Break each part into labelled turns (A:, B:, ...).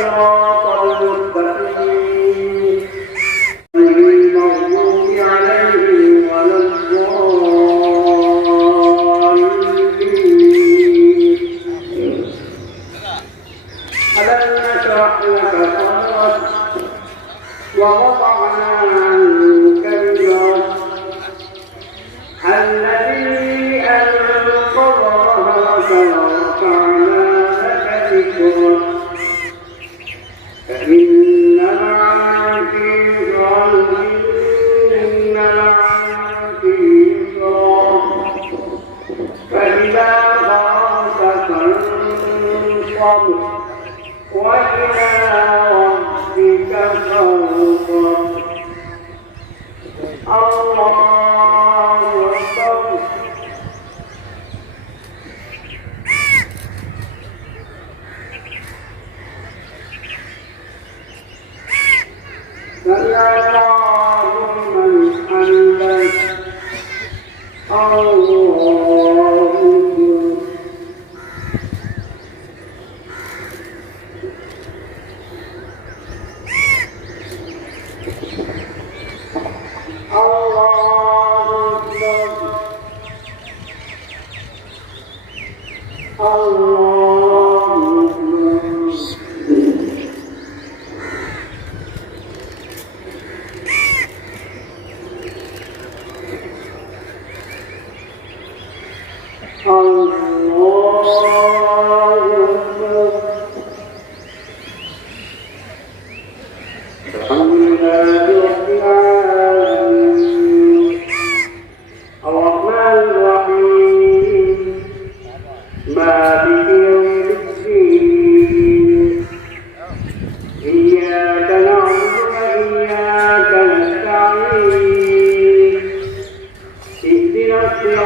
A: صراط المتقين المغضوب عليهم ولا الضالين ألم نشرح لك صدرك ووضعنا عنك الوزر الذي أنقض ظهرك ورفعنا لك ذكرك. فانصب وإلى ربك فارغب الله أكبر سمع الله من حمده Allah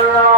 A: الله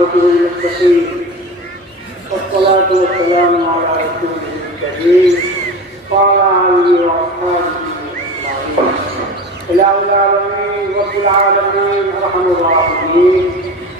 A: محمد المستقيم والصلاة والسلام على رسوله الكريم وعلى آله وأصحابه أجمعين. إله العالمين رب العالمين أرحم الراحمين.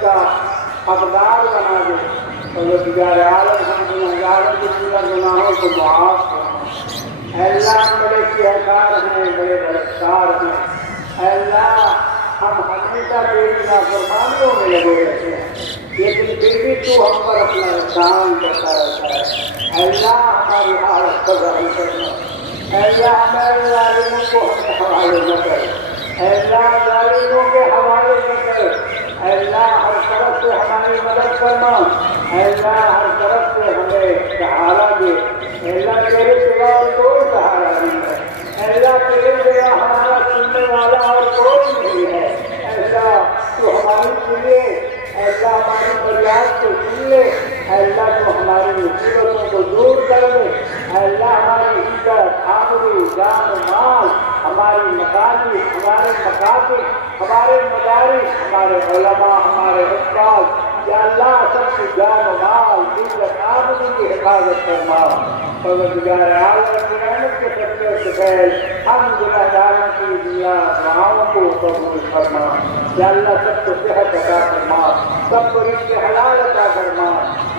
A: کا حقدار بنا دے اور وہ دیگر عالم ہم گنہگاروں کی پورا گناہوں کو معاف کرنا اے اللہ ہم بڑے کیکار ہیں بڑے بدکار ہیں اے اللہ ہم ہمیشہ تیری نافرمانیوں میں لگے رہتے ہیں لیکن پھر بھی تو ہم پر اپنا احسان کرتا رہتا ہے اللہ ہماری حالت پر ظاہر کرنا اے اللہ ہمارے ظالموں کو ہمیں حوالے نہ کر اے اللہ ظالموں کے حوالے نہ کر اے اللہ مدد کرنا۔ اے اللہ ہر طرف سے ہمیں سہارا دے۔ اے اللہ تیرے سوا اور کوئی سہارا نہیں ہے۔ اے اللہ تیرے سوا ہمارا سننے والا اور کوئی نہیں ہے۔ اے اللہ تو ہماری سنیے۔ اے اللہ ہماری فریاد کو سن لے اے اللہ تو ہماری مصیبتوں کو دور کر دے۔ اے اللہ ہماری عزت آمری جان، مال، ہماری مکانی ہمارے مقاصد ہمارے مدارس ہمارے علماء، ہمارے استاد یا اللہ سب کی جان و مال عزت آمری کی حفاظت فرما پروردگار عالم کی رحمت کے صدقے سے پہل ہم گناہ گاروں کی دنیا دعاؤں کو قبول فرما یا اللہ سب کو صحت عطا فرما سب کو رزق حلال عطا فرما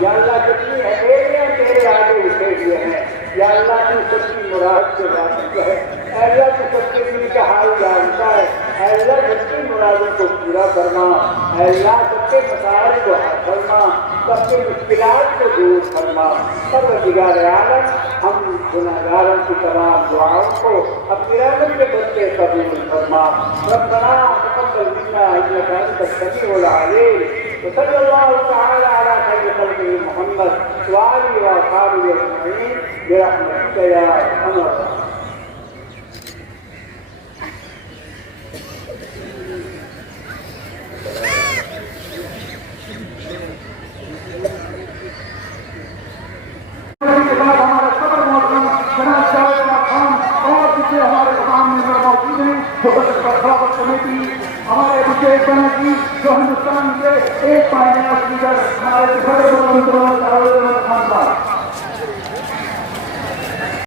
A: یا اللہ کتنی ہتھیلیاں تیرے آگے اٹھے ہوئے ہیں، یا اللہ تو سب کی مراد سے واقف ہے۔ اے اللہ تو سب کے دل کا حال جانتا ہے۔ اے اللہ سب کی مرادوں کو پورا کرنا اے اللہ، سب کے مسائل کو حل کرنا سب کے مشکلات کو دور کرنا سب دگار عالم، ہم گناہگاروں کی تمام دعاؤں کو اپنی رحمت کے بچے قبول فرما۔ ربنا تقبل منا انك انت السميع العليم وصلى الله تعالى على خير خلقه محمد وآله وأصحابه أجمعين برحمتك يا أرحم الراحمين
B: کے بعد ہمارے صبر محترم جناب شاہد خان اور پیچھے ہمارے کام ممبر موجود ہیں خلافت کمیٹی ہمارے مجھے بنا کی جو ہندوستان کے ایک پائنیا لیڈر ہمارے صدر خان صاحب